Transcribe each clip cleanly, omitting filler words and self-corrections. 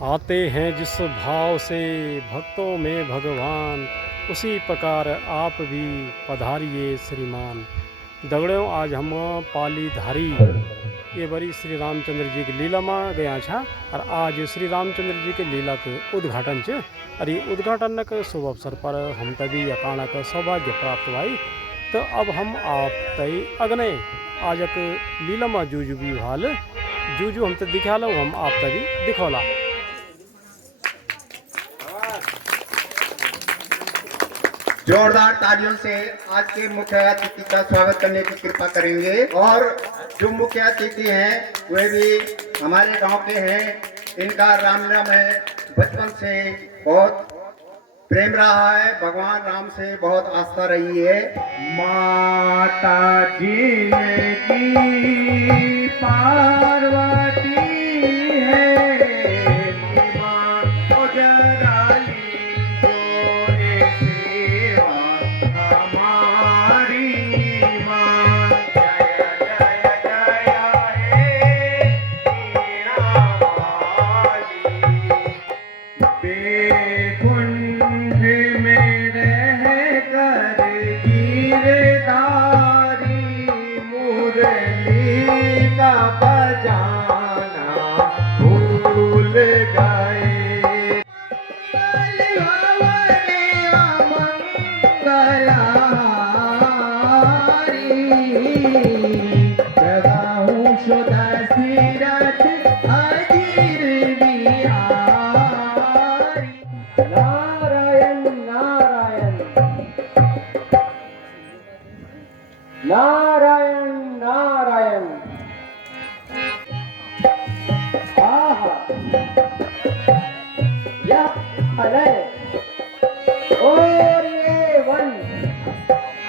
आते हैं जिस भाव से भक्तों में भगवान, उसी प्रकार आप भी पधारिए श्रीमान। दगड़ियों, आज हम पालीधारी ये बड़ी श्री रामचंद्र जी की लीला में गया छा और आज श्री रामचंद्र जी के लीला के उद्घाटन च और ये उद्घाटन के शुभ अवसर पर हम तभी यकाणा का सौभाग्य प्राप्त भाई। तो अब हम आप तय अगने आजक लीला में जूजू भी हाल जूजू हम तो दिखा लो, हम आप तभी दिखौला। जोरदार तालियों से आज के मुख्य अतिथि का स्वागत करने की कृपा करेंगे। और जो मुख्य अतिथि हैं वे भी हमारे गांव के हैं। इनका रामलीला में बचपन से बहुत प्रेम रहा है, भगवान राम से बहुत आस्था रही है। माता जी की पार्वती है, माँ उजराली जो एक सेवा हमारी माँ। जय जय जय हे मीरा वाली, बेकुंठ में रह कर गिरधारी मुरली का बजाना भूल गए। जगाऊं शुदा सीरत अजीर बिहारी। नारायण नारायण नारायण नारायण। आहा, यह फलय और ये वन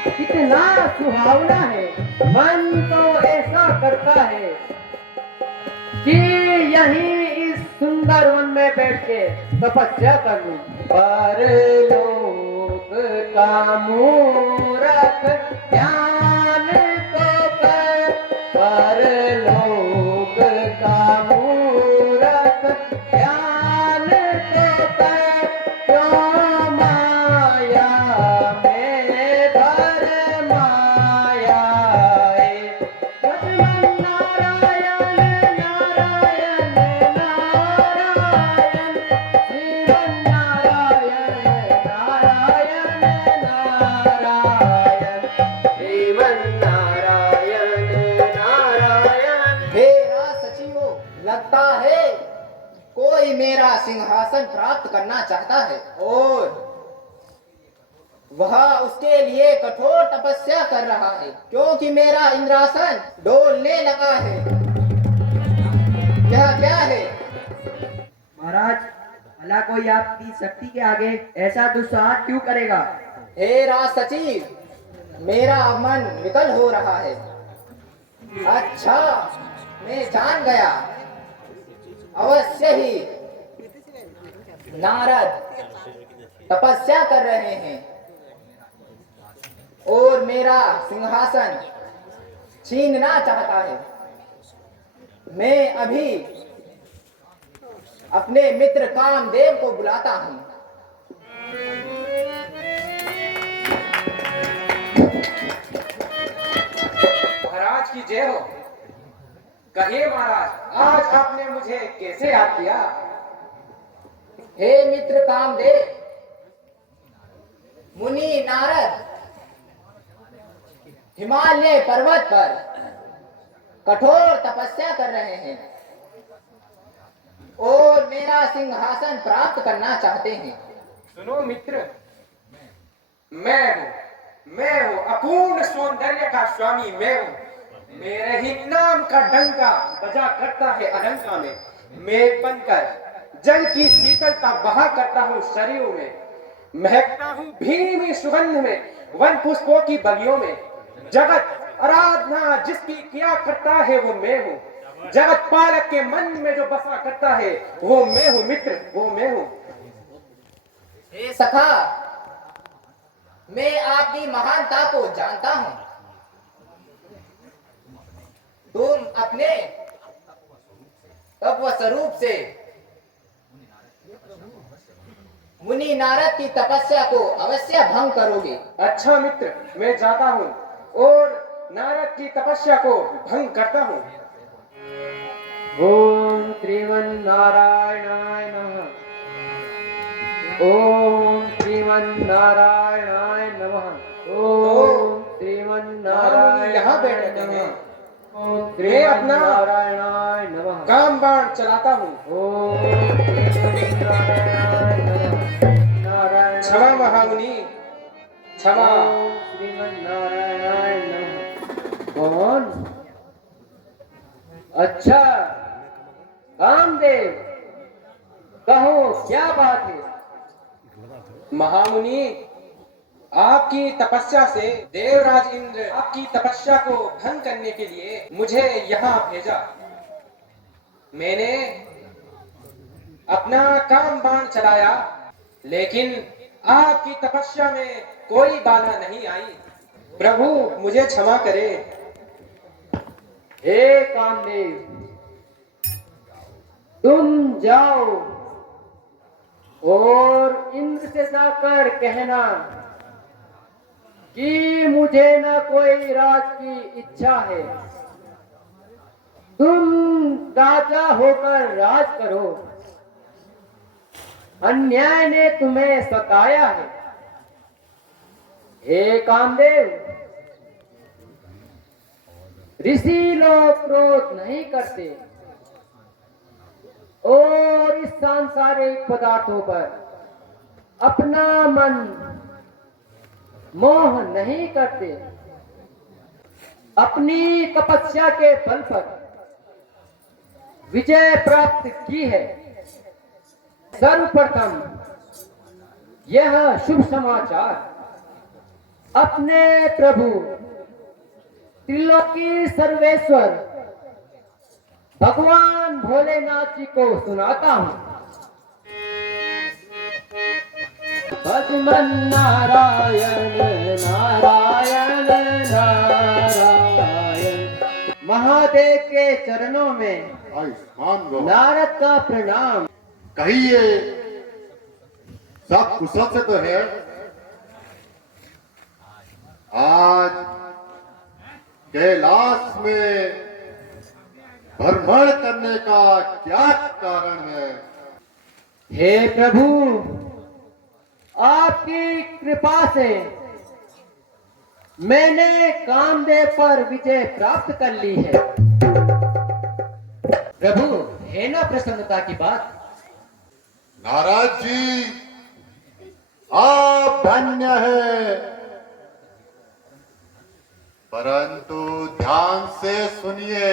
कितना सुहावना है। मन तो ऐसा करता है कि यहीं इस सुंदर वन में बैठ के तपस्या कर लूं। पर लोग का मूरख ध्यान तो कर, पर लोग का मूरख ध्यान तो कर। क्यों माया में भर माया है। सतमन नारायण नारायण नारायण, श्रीमन नारायण नारायण नारायण, श्रीमन नारायण नारायण। मेरा सचिवों, लगता है कोई मेरा सिंहासन प्राप्त करना चाहता है और वह उसके लिए कठोर तपस्या कर रहा है, क्योंकि मेरा इंद्रासन डोलने लगा है। यह क्या है? महाराज, भला कोई आपकी शक्ति के आगे ऐसा दुस्साहस क्यों करेगा? हे राज सचिव, मेरा मन विकल हो रहा है। अच्छा, मैं जान गया, अवश्य ही नारद तपस्या कर रहे हैं और मेरा सिंहासन छीनना चाहता है। मैं अभी अपने मित्र कामदेव को बुलाता हूं। महाराज की जय हो। कहिए महाराज, आज आपने मुझे कैसे याद किया? हे मित्र कामदेव, मुनि नारद हिमालय पर्वत पर कठोर तपस्या कर रहे हैं और मेरा सिंहासन प्राप्त करना चाहते हैं। सुनो मित्र, मैं हूँ अपूर्ण सौंदर्य का स्वामी। मैं हूँ, मेरे ही नाम का डंका बजा करता है अलंका में। मैं बनकर जल की शीतलता बहा करता हूँ शरीरों में, महकता हूँ भीमी सुगंध में वन पुष्पों की बगियों में। जगत आराधना जिसकी किया करता है वो मैं हूँ। जगत पालक के मन में जो बसा करता है वो मैं हूँ मित्र, वो मैं हूँ। हे सखा, मैं आपकी महानता को जानता हूं। तुम अपने तत्व स्वरूप से मुनि नारद की तपस्या को अवश्य भंग करोगे। अच्छा मित्र, मैं जाता हूँ और नारद की तपस्या को भंग करता हूँ। ओम श्रीमन्नारायणाय नमः। ओम श्रीमन्नारायणाय नमः। ओम श्रीमन्नारायण यहाँ बैठे हैं। ओम मैं अपना श्रीमन्नारायणाय नमः। काम बाण चलाता हूँ। ओम श्रीमन्नारायणाय नमः। नारायण क्षमा महामुनि, क्षमा। ओम श्रीमन्नारायणाय नमः। कौन? अच्छा, कामदेव, कहो क्या बात है? महामुनि, आपकी तपस्या से देवराज इंद्र आपकी तपस्या को भंग करने के लिए मुझे यहाँ भेजा। मैंने अपना काम बाण चलाया, लेकिन आपकी तपस्या में कोई बाधा नहीं आई। प्रभु मुझे क्षमा करे। हे कामदेव, तुम जाओ और इंद्र से जाकर कहना कि मुझे न कोई राज की इच्छा है, तुम राजा होकर राज करो। अन्याय ने तुम्हें सताया है। हे कामदेव, ऋषि लोग क्रोध नहीं करते और इस सांसारिक पदार्थों पर अपना मन मोह नहीं करते। अपनी तपस्या के बल पर विजय प्राप्त की है। सर्वप्रथम यह शुभ समाचार अपने प्रभु त्रिलोकी सर्वेश्वर भगवान भोलेनाथ जी को सुनाता हूँ। भजमन नारायण नारायण नारायण। महादेव के चरणों में आयुष्मान भव। नारद का प्रणाम। कहिए, सब कुशल से तो है? आज कैलाश में भ्रमण करने का क्या कारण है? हे प्रभु, आपकी कृपा से मैंने कामदेव पर विजय प्राप्त कर ली है। प्रभु, है ना प्रसन्नता की बात? नारद जी, आप धन्य है, परंतु ध्यान से सुनिए,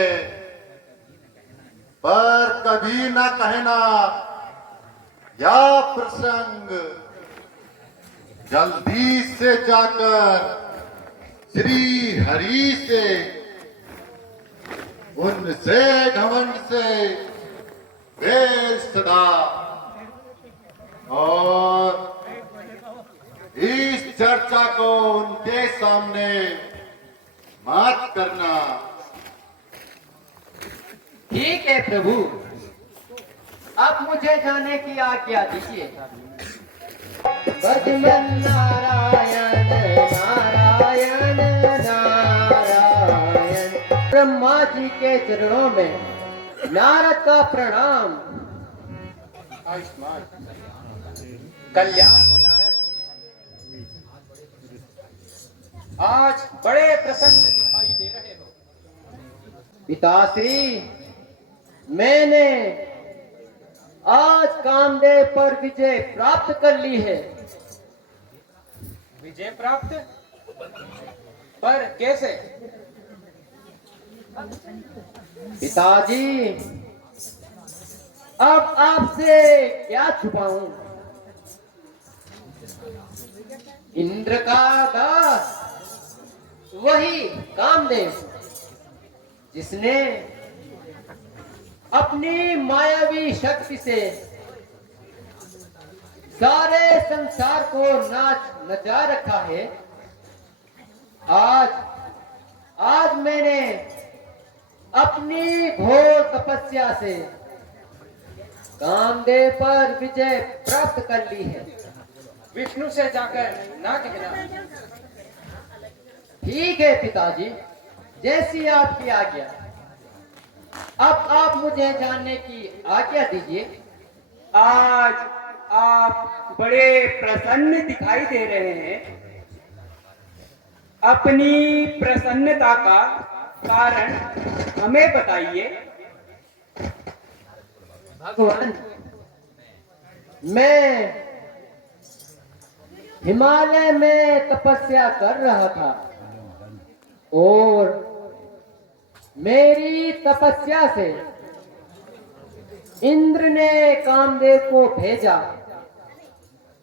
पर कभी न कहना यह प्रसंग जल्दी से जाकर श्री हरि से, उनसे घमंड से वेल सदा, और इस चर्चा को उनके सामने मत करना। ठीक है प्रभु, अब मुझे जाने की आज्ञा दीजिए। भजमन नारायण नारायण नारायण। ब्रह्मा जी के चरणों में नारद का प्रणाम। आयुष्मान कल्याण हो नारद। आज बड़े प्रसन्न दिखाई दे रहे हो। पिताश्री, मैंने आज कामदेव पर विजय प्राप्त कर ली है। विजय प्राप्त? पर कैसे? पिताजी, अब आपसे क्या छुपाऊं? इंद्र का दास वही कामदेव, जिसने अपनी मायावी शक्ति से सारे संसार को नचा रखा है। आज मैंने अपनी घोर तपस्या से कामदेव पर विजय प्राप्त कर ली है। विष्णु से जाकर ना कहना। ठीक है पिताजी, जैसी आपकी आज्ञा। अब आप मुझे जानने की आज्ञा दीजिए। आज आप बड़े प्रसन्न दिखाई दे रहे हैं। अपनी प्रसन्नता का कारण हमें बताइए। भगवान, मैं हिमालय में तपस्या कर रहा था और मेरी तपस्या से इंद्र ने कामदेव को भेजा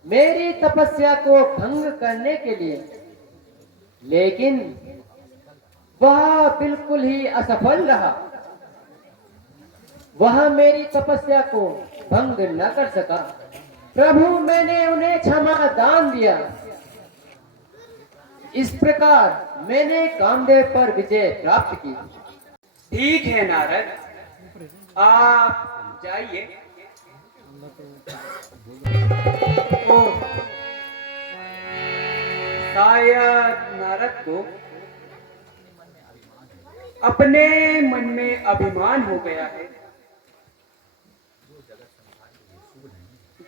मेरी तपस्या को भंग करने के लिए, लेकिन वह बिल्कुल ही असफल रहा। वह मेरी तपस्या को भंग न कर सका। प्रभु, मैंने उन्हें क्षमा दान दिया। इस प्रकार मैंने कामदेव पर विजय प्राप्त की। ठीक है नारद, आप जाइए। ओह, शायद नारद को अपने मन में अभिमान हो गया है।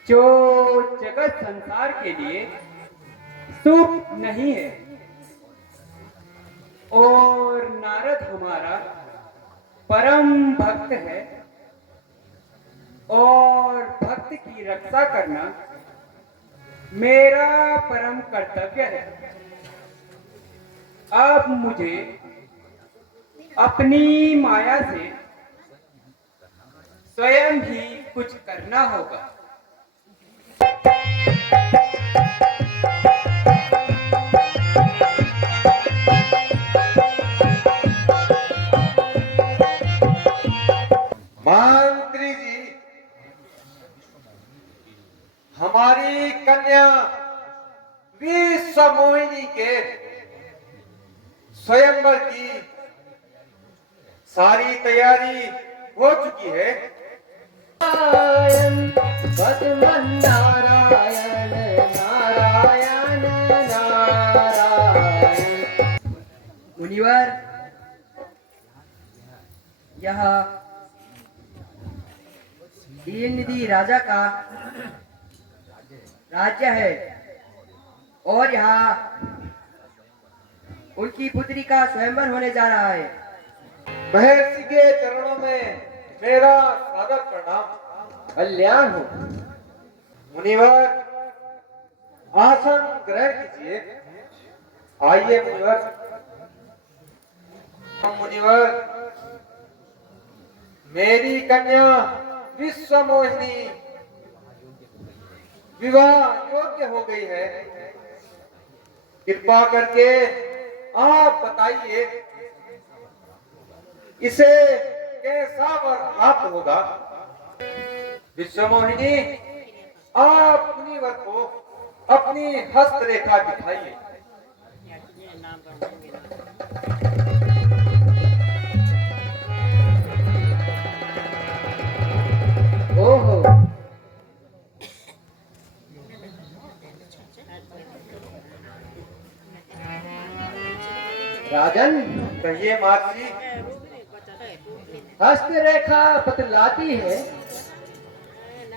जो जगत संसार के लिए शुभ नहीं है, और नारद हमारा परम भक्त है, और भक्त की रक्षा करना मेरा परम कर्तव्य है। अब मुझे अपनी माया से स्वयं ही कुछ करना होगा। मंत्री जी, हमारी कन्या विश्व मोहिनी के स्वयंवर की सारी तैयारी हो चुकी है। नारायण भगवान नारायण नारायण नारायण। मुनिवर, यह दीननिधि राजा का राज्य है और यहाँ उनकी पुत्री का स्वयंवर होने जा रहा है। महर्षि के चरणों में मेरा सादर प्रणाम। कल्याण हो। मुनिवर, आसन ग्रहण कीजिए। आइए मुनिवर। मुनिवर, मेरी कन्या विश्व मोहिनी विवाह योग्य हो गई है। कृपा करके आप बताइए, इसे कैसा वर प्राप्त होगा? विश्व मोहिनी, आप मुनिवर को अपनी हस्तरेखा दिखाइए। ओहो, राजन, कहिए महर्षि। हस्तरेखा बतलाती है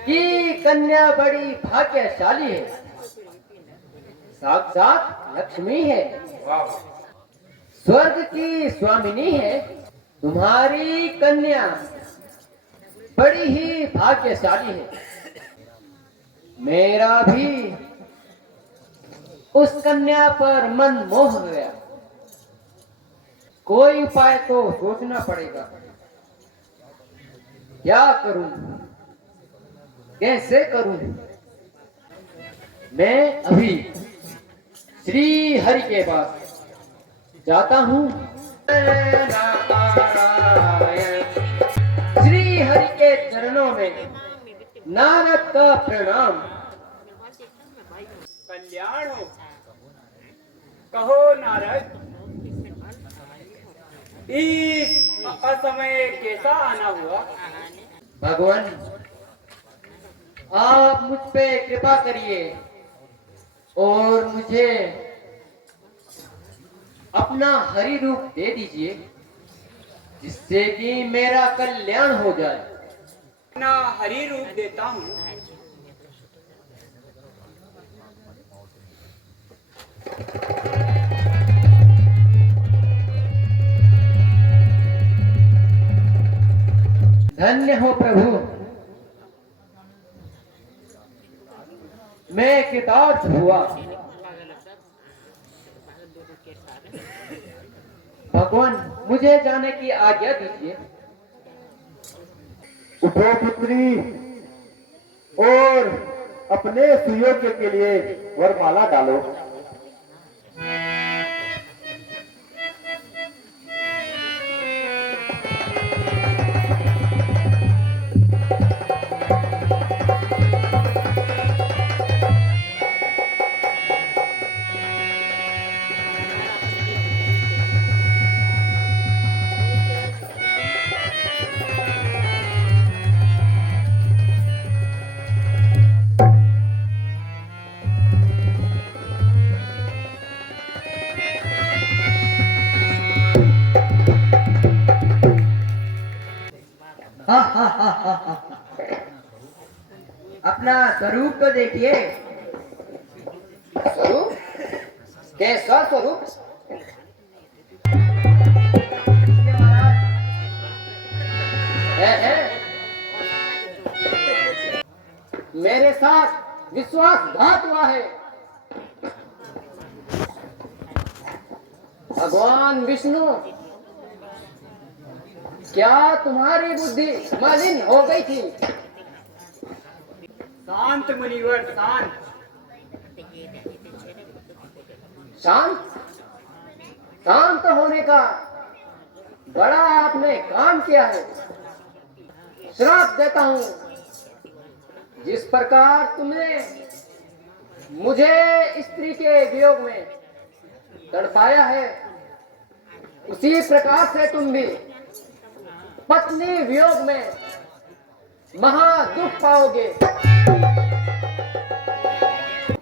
कि कन्या बड़ी भाग्यशाली है, साक्षात लक्ष्मी है, वाह, स्वर्ग की स्वामिनी है। तुम्हारी कन्या बड़ी ही भाग्यशाली है। मेरा भी उस कन्या पर मन मोह गया। कोई उपाय तो सोचना पड़ेगा। क्या करूं, कैसे करूं? मैं अभी श्री हरि के पास जाता हूं। श्री हरि के चरणों में नारद का प्रणाम। कल्याण हो। कहो नारद, इस असमय कैसा आना हुआ? भगवान, आप मुझ पे कृपा करिए और मुझे अपना हरि रूप दे दीजिए, जिससे कि मेरा कल्याण हो जाए। अपना हरि रूप देता हूँ। धन्य हो प्रभु, मैं कृतार्थ हुआ। भगवान, मुझे जाने की आज्ञा दीजिए। उठो पुत्री और अपने सुयोग्य के लिए वरमाला डालो। अपना स्वरूप तो देखिए। स्वरूप? कैसा स्वरूप? है मेरे साथ विश्वासघात हुआ है। भगवान विष्णु, क्या तुम्हारी बुद्धि मलिन हो गई थी? शांत मुनिवर, शांत। शांत? शांत होने का बड़ा आपने काम किया है। श्राप देता हूं, जिस प्रकार तुमने मुझे स्त्री के वियोग में तड़पाया है, उसी प्रकार से तुम भी पत्नी वियोग में महा दुख पाओगे।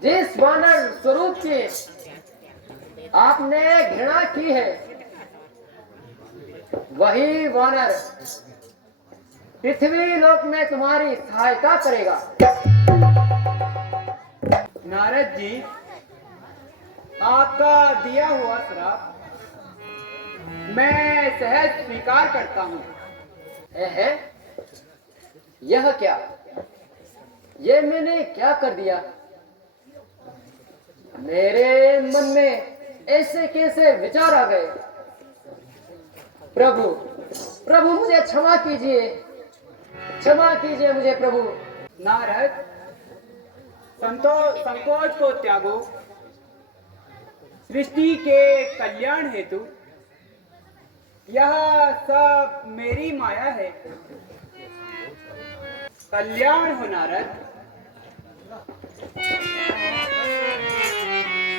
जिस वानर स्वरूप की आपने घृणा की है, वही वानर पृथ्वी लोक में तुम्हारी सहायता करेगा। नारद जी, आपका दिया हुआ श्राप मैं सहज स्वीकार करता हूँ। है? यह क्या? ये मैंने क्या कर दिया? मेरे मन में ऐसे कैसे विचार आ गए? प्रभु, प्रभु मुझे क्षमा कीजिए, क्षमा कीजिए मुझे प्रभु। नारद, संकोच को त्यागो। सृष्टि के कल्याण हेतु यह सब मेरी माया है। कल्याण हो नारद।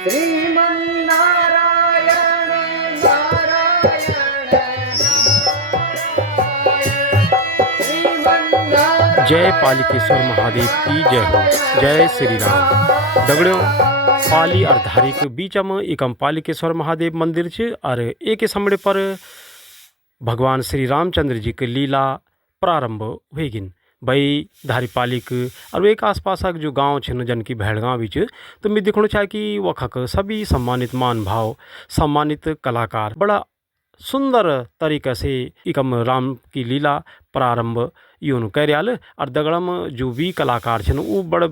श्रीमन नारायण नारायण नारायण। जय पालिकेश्वर महादेव की जय हो। जय श्री राम। दगड़ियों, पाली और धारी के बीच में एकम पालिकेश्वर महादेव मंदिर छ और एक समय पर भगवान श्री रामचंद्र जी की लीला प्रारंभ हुईगिन। भाई धारी पालिक और एक आसपास जो गांव छिन जन की भेड़गांव भी तो मैं दिखना चाहे कि वखक सभी सम्मानित मान भाव सम्मानित कलाकार बड़ा सुंदर तरीक़े से एकम राम की लीला प्रारंभ यून कर्याल और दगड़म जो भी कलाकार छन वो बड़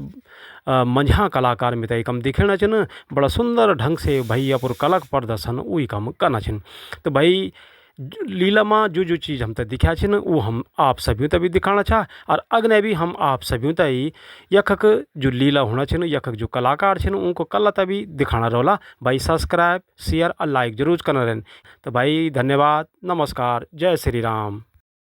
मंझा कलाकार में एकम दिखेना छन। बड़ा सुंदर ढंग से भाई अपुर कला प्रदर्शन वो एकम करना छन। तो भाई लीला में जो चीज़ हम तक दिखा छिन वो हम आप सभी तक भी दिखाना चाह और अगने भी हम आप सभी तक यखक जो लीला होना छिन यखक जो कलाकार छिन उनको कला तक भी दिखाना रोला। भाई सब्सक्राइब शेयर और लाइक जरूर करना रहन। तो भाई धन्यवाद, नमस्कार, जय श्री राम।